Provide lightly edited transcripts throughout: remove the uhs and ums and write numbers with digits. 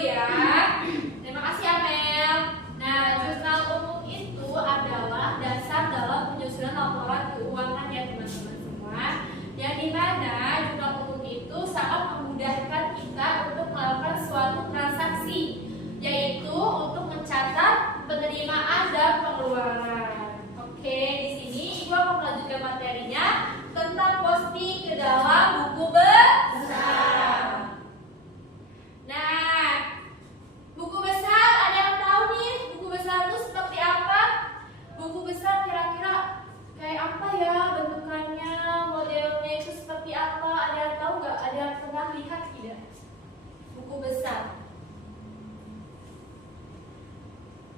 ya. Terima kasih Amel. Nah, jurnal umum itu adalah dasar dalam penyusunan laporan keuangan ya teman-teman semua. Yang dimana jurnal umum itu sangat memudahkan kita untuk melakukan suatu transaksi, yaitu untuk mencatat penerimaan dan pengeluaran. Oke, di sini Ibu akan melanjutkan materinya tentang posting ke dalam buku besar. Nah, buku besar ada yang tahu nih buku besar itu seperti apa? Buku besar kira-kira kayak apa ya bentukannya, modelnya itu seperti apa? Ada yang tahu nggak? Ada yang pernah lihat tidak? Buku besar.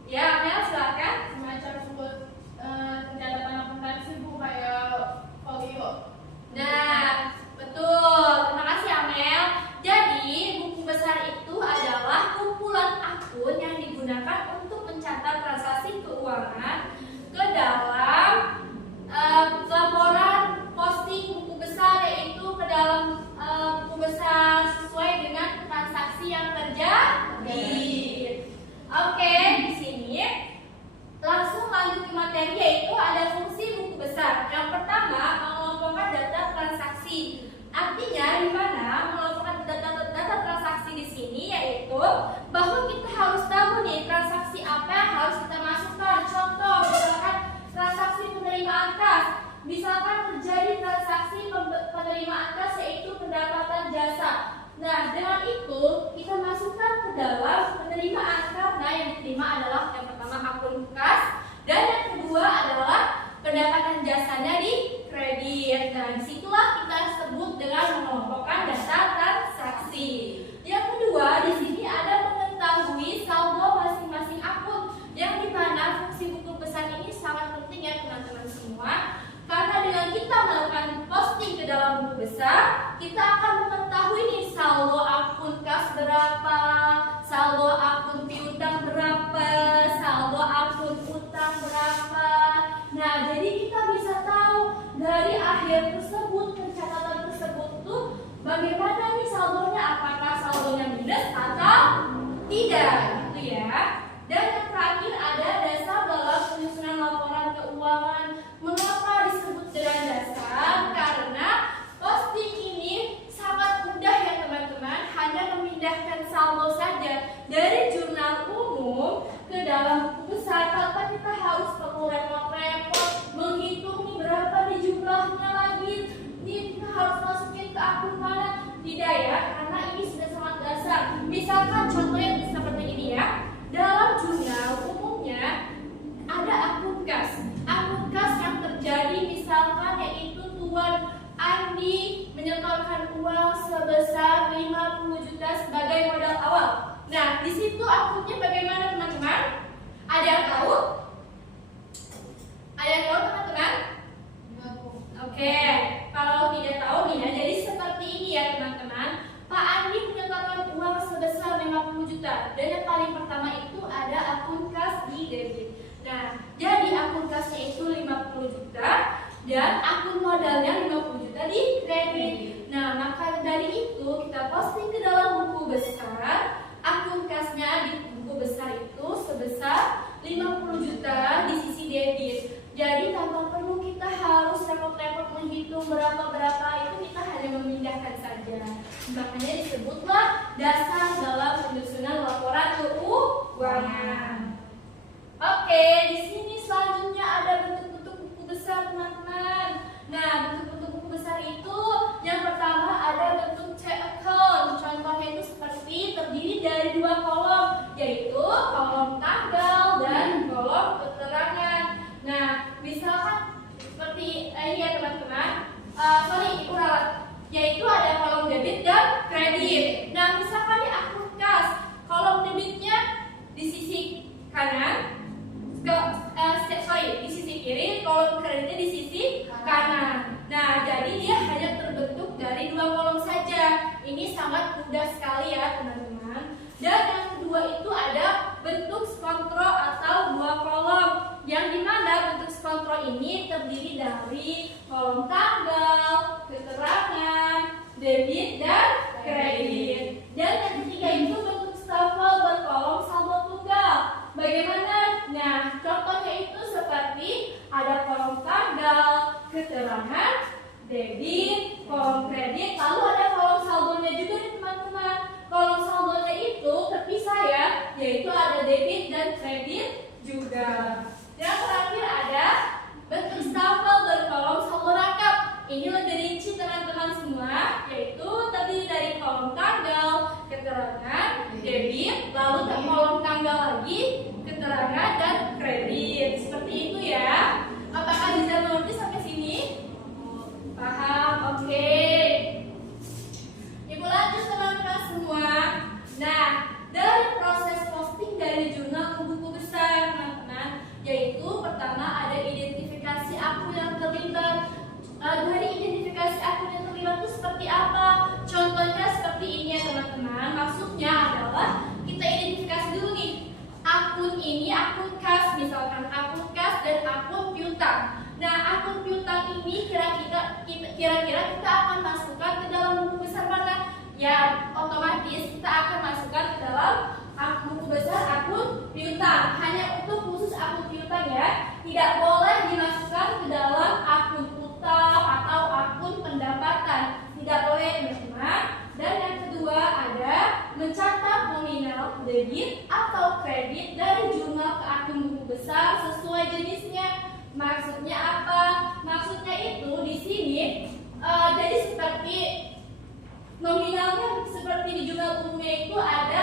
Ya, Mel silakan. Semacam sebuah pencatatan akuntansi Bu, kayak folio. Nah, betul. Terima kasih Amel. Jadi, buku besar itu adalah kumpulan akun yang digunakan untuk mencatat transaksi keuangan ke dalam laporan posting buku besar, yaitu ke dalam buku besar sesuai dengan transaksi yang terjadi. Oke, di sini langsung lanjut ke materi, yaitu ada fungsi buku besar. Yang pertama, mengelompokkan data transaksi. Artinya di mana mengelompokkan data transaksi di sini yaitu bahwa kita harus tahu nih transaksi apa yang harus kita masukkan. Contoh, misalkan transaksi penerimaan kas. Misalkan terjadi transaksi penerimaan kas yaitu pendapatan jasa. Nah, dengan itu kita masukkan ke dalam penerimaan karena yang diterima adalah yang pertama akun kas dan yang kedua adalah pendapatan jasanya di kredit. Nah, disitulah kita sebut dengan mengelompokkan data transaksi. Yang kedua, di sini ada mengetahui saldo masing-masing akun, yang dimana fungsi buku besar ini sangat penting ya teman-teman semua. Karena dengan kita melakukan posting ke dalam buku besar, kita akan mengetahui nih saldo akun kas berapa, saldo akun piutang berapa, saldo akun utang berapa. Nah, jadi kita bisa tahu dari akhir tersebut, pencatatan tersebut tuh bagaimana nih saldonya, apakah saldonya minus atau tidak, gitu ya. Dan yang terakhir ada dasar dalam penyusunan laporan keuangan. Mengapa disebut dengan dasar? Karena posting ini sangat mudah ya teman-teman, hanya memindahkan saldo saja dari jurnal umum ke dalam buku besar tanpa kita harus perlu repot-repot menghitung berapa nih jumlahnya lagi, nih kita harus masukin ke akun mana. Tidak ya, karena ini sudah sangat dasar. Misalkan contohnya seperti ini ya, dalam jurnal umumnya ada akun kas. Akun kas yang terjadi misalkan yaitu Tuan Andi menyetorkan uang sebesar 50 juta sebagai modal awal. Nah, di situ akunnya bagaimana teman-teman? Ada yang tahu? Ada yang tahu teman-teman? Oke, kalau tidak tahu nih ya, jadi seperti ini ya teman-teman. Pak Andi menyetorkan uang sebesar 50 juta. Dan yang paling pertama itu ada akun kas di debit. Nah, jadi akun kasnya itu 50 juta dan akun modalnya 50 juta di kredit. Nah, maka dari itu kita posting ke dalam buku besar. Akun kasnya di buku besar itu sebesar 50 juta di sisi debit. Jadi tanpa perlu kita harus repot-repot menghitung berapa-berapa, itu kita hanya memindahkan saja. Makanya disebutlah dasar dalam penyusunan laporan keuangan. Oke, di sini selanjutnya ada bentuk-bentuk buku besar teman-teman. Nah, bentuk-bentuk buku besar itu yang pertama ada bentuk check account. Contohnya itu seperti terdiri dari dua kolom, yaitu kolom tanggal dan kolom keterangan. Nah, misalkan seperti ini ya teman-teman. Ibu ralat, yaitu ada kolom debit dan kredit. Nah, misalkan di akun kas, kolom debitnya di sisi kanan, di sisi kiri, kolom kreditnya di sisi kanan. Nah, jadi dia hanya terbentuk dari dua kolom saja. Ini sangat mudah sekali ya teman-teman. Dan yang kedua itu ada bentuk kontrol atau dua kolom, yang dimana bentuk kontrol ini terdiri dari kolom tanggal, keterangan, debit dan kredit. Dan yang ketiga itu bentuk staff yaitu ada debit dan kredit juga. Yang terakhir ada bentuk stafel berkolom saldo rangkap. Ini lebih rinci teman-teman semua, yaitu terdiri dari kolom tanggal, keterangan, debit, lalu ke kolom tanggal lagi, keterangan dan kredit. Seperti itu ya. Apakah bisa mengerti sampai sini? Paham? Oke. Ibu lanjut teman-teman semua. Nah, dari proses posting dari jurnal ke buku besar teman-teman, yaitu pertama ada identifikasi akun yang terlibat. Dari identifikasi akun yang terlibat itu seperti apa? Contohnya seperti ini ya teman-teman. Maksudnya adalah kita identifikasi dulu nih. Akun ini akun kas, misalkan akun kas dan akun piutang. Nah, akun piutang ini kira-kira kita akan masukkan ke dalam buku besar mana? Ya, otomatis kita akan masukkan ke dalam buku besar akun piutang. Hanya untuk khusus akun piutang ya. Tidak boleh dimasukkan ke dalam akun utang atau akun pendapatan. Tidak boleh teman-teman. Dan yang kedua ada mencatat nominal debit atau kredit dari jurnal ke akun buku besar sesuai jenisnya. Maksudnya apa? Maksudnya itu di sini jadi seperti nominalnya seperti di jurnal umumnya itu ada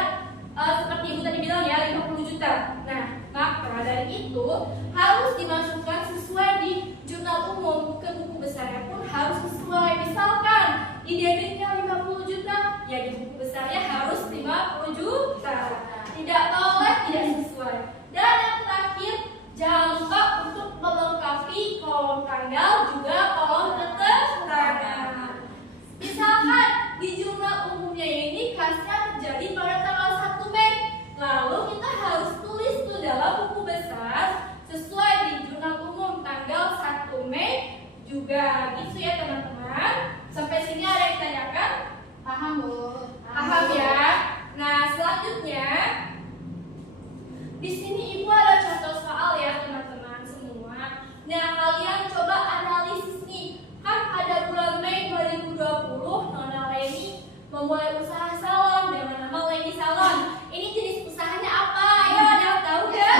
seperti ibu tadi bilang ya 50 juta. Nah, maka dari itu harus dimasukkan sesuai di jurnal umum, ke buku besarnya pun harus sesuai. Misalkan di debitnya 50 juta, ya di buku besarnya harus 50 juta. Tidak boleh tidak sesuai. Dan yang terakhir, jangan lupa untuk melengkapi kolom tanggal juga kolom keterangan. Misalkan di jurnal umumnya ini kasnya terjadi pada tanggal 1 Mei. Lalu kita harus tulis tuh dalam buku besar sesuai di jurnal umum tanggal 1 Mei juga. Gitu ya teman-teman. Sampai sini ada yang ditanyakan? Paham, Bu? Paham ya? Nah, selanjutnya di sini Ibu ada contoh soal ya teman-teman semua. Nah, kalian coba analisis nih. Kan pada bulan Mei 2020 Nona Leni memulai usaha salon dengan nama Leni Salon. Ini jenis usahanya apa? Ayo, ada yang tahu nggak?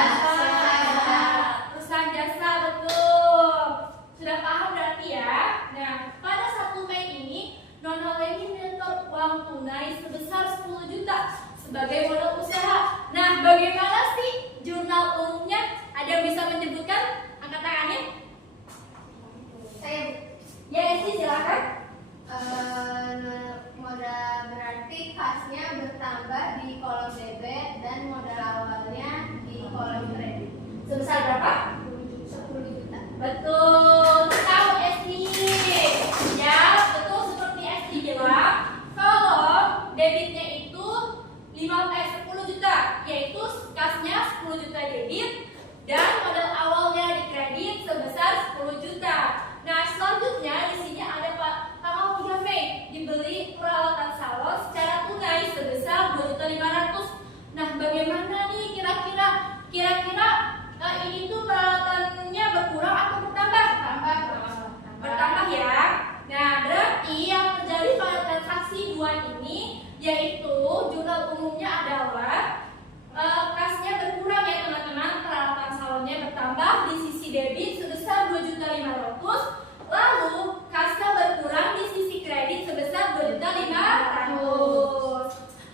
Perusahaan jasa, betul. Sudah paham berarti ya? Nah, pada 1 Mei ini Nona Leni menyetor uang tunai sebesar 10 juta sebagai modal usaha. Nah, bagaimana sih jurnal umumnya? Ada yang bisa menyebutkan? Angkat tangannya. Saya Ya, Esti silakan. modal berarti kasnya bertambah di kolom debit dan modal awalnya di kolom kredit. Sebesar berapa? 10 juta. Betul. Tahu Esti. Ya, betul seperti Esti bilang. Kalau debitnya itu 10 juta, yaitu kasnya 10 juta debit dan modal awalnya di kredit sebesar 10 juta. Nah, selanjutnya di sini ada tanggal 3 Mei dibeli peralatan salon secara tunai sebesar 2.500.000. Nah, bagaimana nih kira-kira ini tuh peralatannya berkurang atau bertambah? Bertambah ya. Nah, berarti yang terjadi pada transaksi 2 ini yaitu jurnal umumnya adalah kasnya berkurang ya teman-teman, peralatan salonnya bertambah di sisi debit sebesar 2.500.000, lalu kasnya berkurang di sisi kredit sebesar 2.500.000.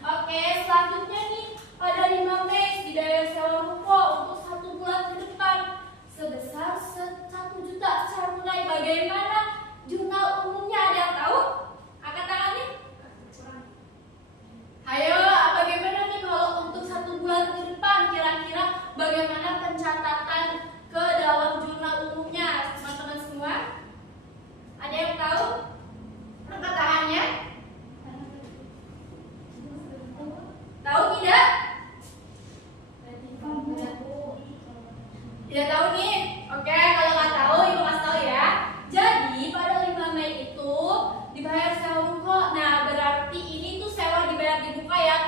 Oke, selanjutnya nih pada 5 Mei dibayar sewa ruko untuk 1 bulan ke depan sebesar 1 juta secara tunai. Bagaimana jurnal umumnya, ada yang tahu? Angkat tangannya. Ayo, bagaimana nih kalau untuk 1 bulan ke depan, kira-kira bagaimana pencatatan ke dalam jurnal umumnya, teman-teman semua? Ada yang tahu? Angkat tangannya. Tahu tidak? Tidak tahu nih? Oke, kalau nggak tahu, Ibu kasih tahu ya. Jadi pada 5 Mei itu dibayar sewa ruko. Nah, berarti ini tuh sewa dibayar di buka ya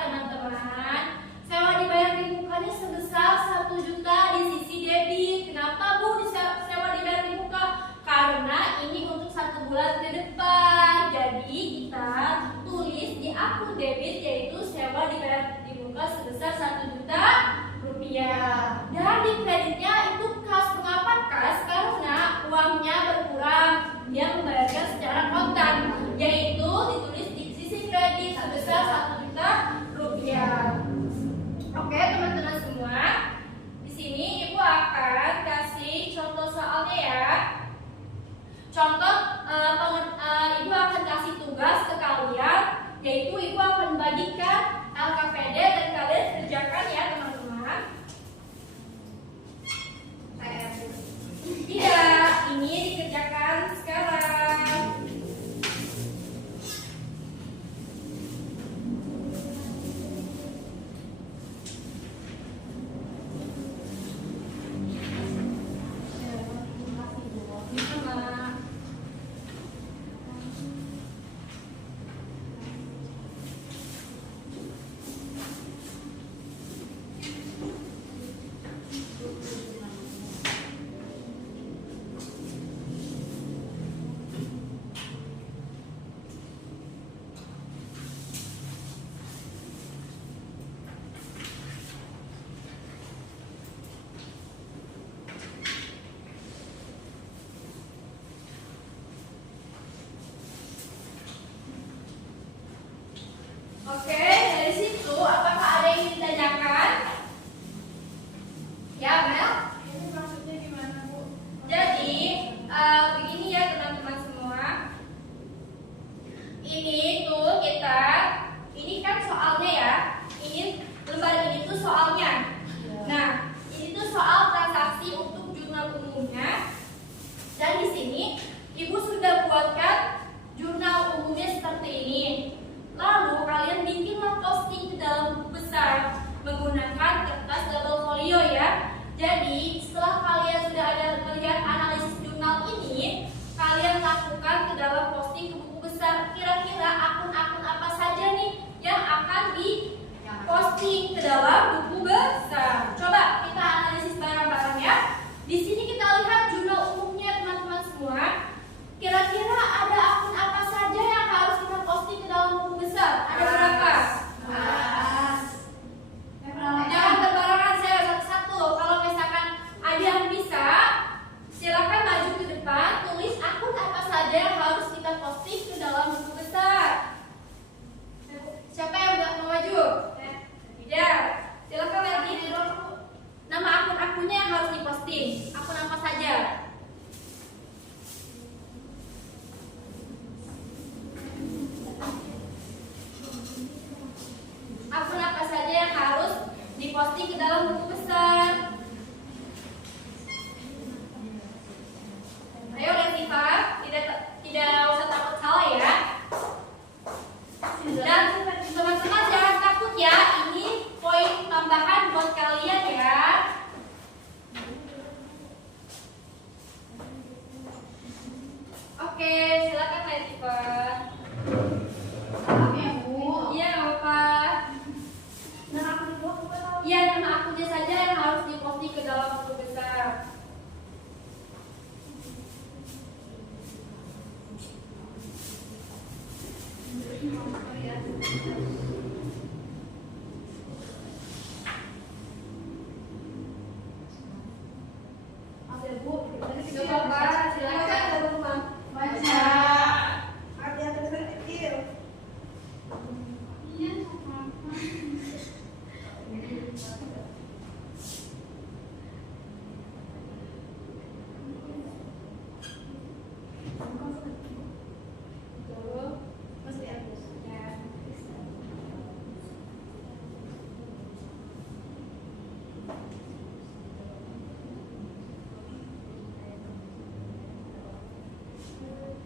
Oke, dari situ apakah ada yang ditanyakan? Ya, Mel? Ini maksudnya gimana, Bu? Jadi, begini ya teman-teman semua. Ini tuh ini kan soalnya ya. Ini lembar ini tuh soalnya. Nah, ini tuh soal transaksi untuk jurnal umumnya. Dan di sini Ibu sudah buatkan jurnal umumnya seperti ini. Lalu kalian bikinlah posting ke dalam buku besar menggunakan kertas double folio ya. Jadi setelah kalian sudah ada melihat analisis jurnal ini, kalian lakukan ke dalam posting ke buku besar. Kira-kira akun-akun apa saja nih yang akan diposting ke dalam buku besar? Coba kita analisis bareng-bareng ya. Di sini kita lihat jurnal umumnya teman-teman semua. Kira-kira ada akun apa saja yang harus kita posting ke dalam buku besar? Ada berapa? Jangan berbarengan, saya satu-satu. Kalau misalkan ada yang bisa, silakan maju ke depan, tulis akun apa saja yang harus kita posting ke dalam buku besar. Siapa yang udah mau maju? Tidak. Silakan lagi. Nama akun-akunnya yang harus diposting. Akun apa saja? Akun apa saja yang harus diposting ke dalam buku besar? Ayo Letifa, tidak usah takut salah ya. Dan teman-teman jangan takut ya, ini poin tambahan buat kalian ya. Oke, silakan Letifa. Iya, apa? Iya, nama akunnya saja yang harus diposting ke dalam buku besar. Coba silakan.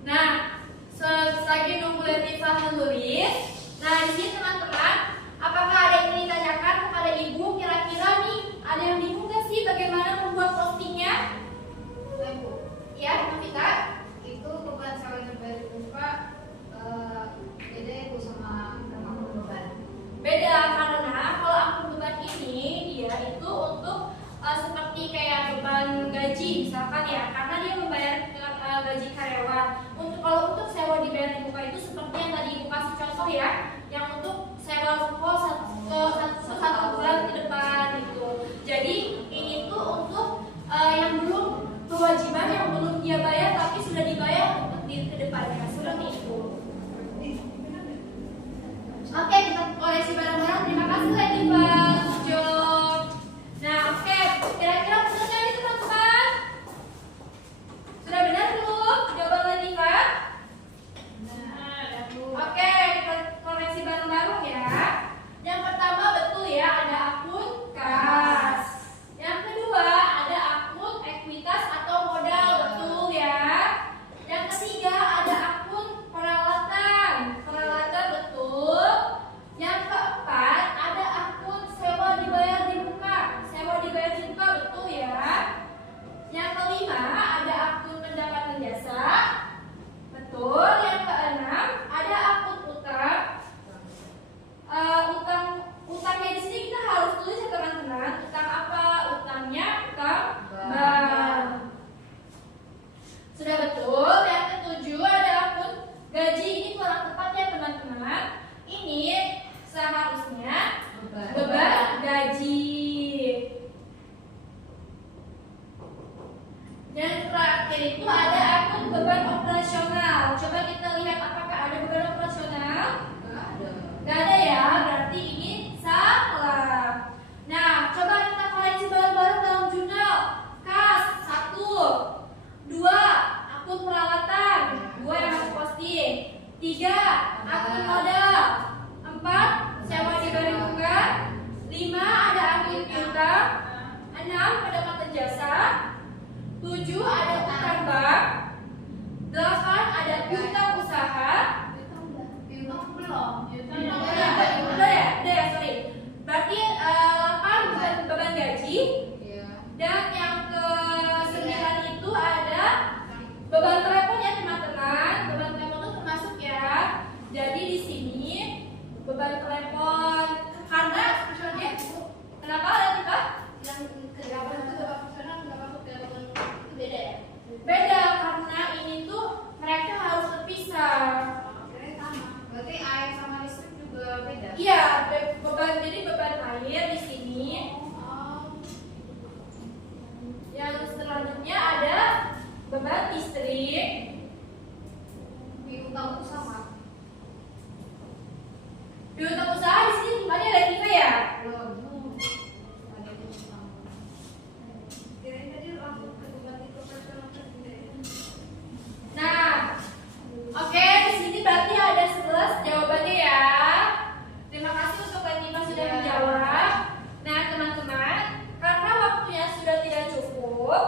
Nah, selagi nunggu Letifa menulis, nah di sini teman-teman, apakah ada yang ditanyakan kepada ibu? Kira-kira nih, ada yang bingung nggak sih bagaimana membuat postingnya? Ya, Novita? Itu bukan salah berbeda Pak. Beda Ibu sama akun beban. Beda karena kalau akun beban ini dia itu untuk seperti kayak beban gaji misalkan ya, karena dia membayar gaji karyawan. Kalau untuk sewa dibayar di muka itu seperti yang tadi Ibu kasih contoh ya, yang untuk sewa kos satu bulan ke depan itu. Jadi ini tuh untuk yang belum kewajiban, yang belum dia bayar tapi sudah dibayar untuk ke depannya seperti itu. Oke, kita koreksi bareng-bareng. Terima kasih Letifa. Job. Nah, oke. Kira-kira benar nggak nih teman-teman? Sudah benar belum jawaban Letifa? Benar. Oke, kita koreksi bareng-bareng ya. Yang 6 pendapatan jasa, 7 ada utang bank, 8 ada piutang usaha. Piutang belum. Udah ya, sorry. Berarti 8 beban gaji. Dan yang ke-9 itu ada beban telepon ya teman-teman. Beban telepon itu termasuk ya. Jadi di sini beban telepon karena kenapa ada tiba? Yang ke-8 itu beban personal nggak masuk telepon itu beda ya? Beda karena ini tuh mereka harus terpisah. Kira sama. Berarti air sama listrik juga beda. Iya, jadi beban air di sini. Yang selanjutnya ada beban listrik. Piutang usaha. Piutang usaha di sini tadi ada 3 ya? Belum. Ada piutang. Kirain tadi langsung ke beban itu personal tertinggal. Nah, oke, di sini berarti ada 11 jawabannya ya. Terima kasih untuk Latifa sudah menjawab. Nah, teman-teman, karena waktunya sudah tidak cukup,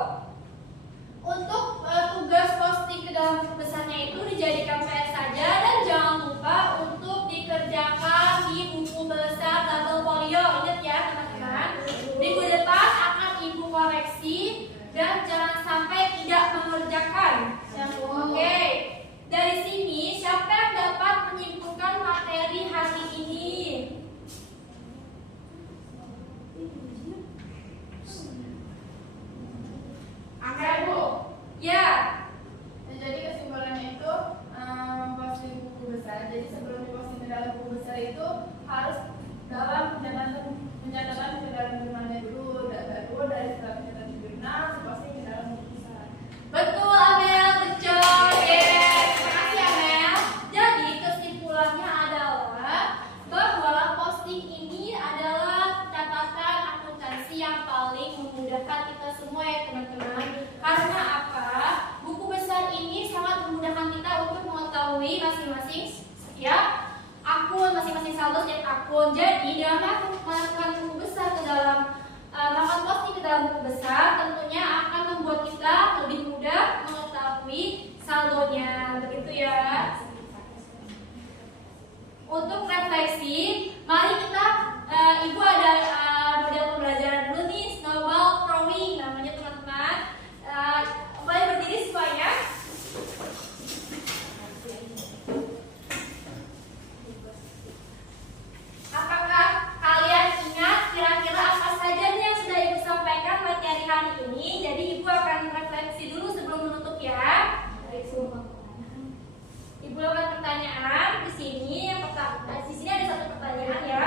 untuk tugas posting ke dalam buku besarnya itu dijadikan PR saja dan jangan lupa untuk dikerjakan di buku besar double folio. Ingat ya, teman-teman. Minggu depan akan Ibu koreksi dan jangan sampai tidak mengerjakan. Oke, dari sini siapa yang dapat menyimpulkan materi hari ini? Angga Bu? Ya. Jadi kesimpulannya itu posting buku besar. Jadi sebelum diposting ke dalam buku besar itu harus dalam pencatatan ke dalam jurnalnya dulu. Baru dari setelah pencatatan di jurnal diposting ke dalam buku besar. Betul Amel, betul. Terima kasih Amel. Jadi kesimpulannya adalah bahwa posting ini adalah catatan akuntansi yang paling memudahkan kita semua ya teman-teman. Karena apa? Buku besar ini sangat memudahkan kita untuk mengetahui masing-masing setiap akun, masing-masing saldo setiap akun. Jadi dengan melakukan buku besar ke dalam melakukan posting ke dalam buku besar tentunya akan membuat kita lebih mudah mengetahui saldonya, begitu ya. Untuk refleksi, mari kita Ibu ada model pembelajaran dulu nih, snowball throwing namanya teman-teman. Boleh berdiri semuanya. Apakah kalian ingat kira-kira apa saja nih yang sudah Ibu sampaikan materi hari ini? Jadi Ibu akan refleksi dulu sebelum menutup ya. Ibu akan pertanyaan di sini. Di sini ada satu pertanyaan ya.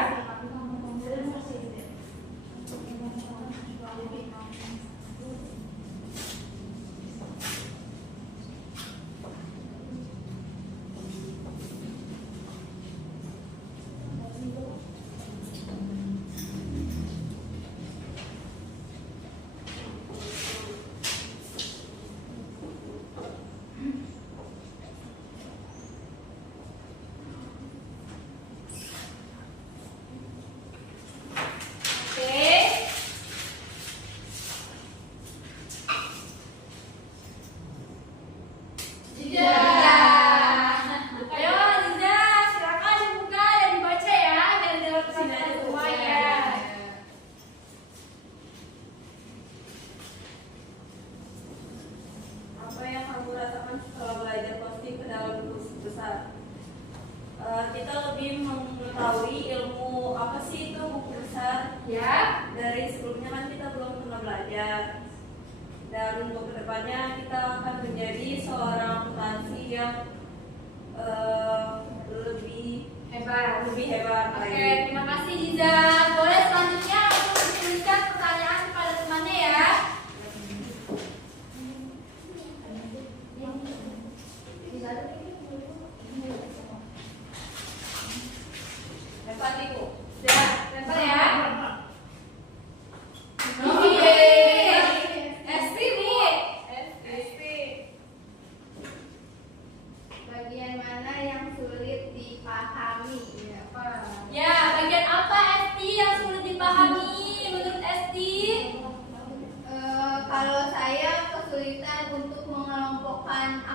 Kita lebih mengetahui ilmu apa sih itu buku besar Ya. dari sebelumnya kan kita belum pernah belajar, dan untuk kedepannya kita akan menjadi seorang akuntansi yang lebih Hebat. hebat Oke, lagi. terima kasih Zizan. Boleh selanjutnya untuk dituliskan pertanyaan kepada temannya ya. Hebat Ibu. Ya, lempar ya. Bagian mana yang sulit dipahami? Ya, bagian apa Esti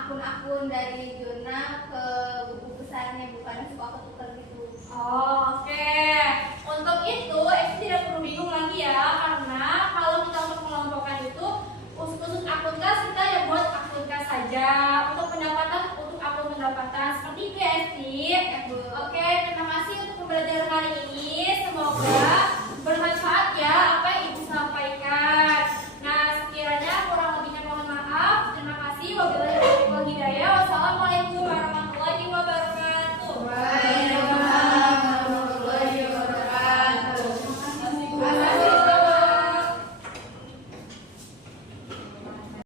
akun-akun dari jurnal ke buku besarnya, bukan suka ketukar gitu. Oh, oke. Untuk itu, tidak perlu bingung lagi ya, karena kalau kita untuk mengelompokkan itu khusus akun kas, kita ya buat akun kas saja. Untuk pendapatan, untuk akun pendapatan seperti itu ya, Esti. Oke, terima kasih untuk pembelajaran hari ini. Semoga bermanfaat ya apa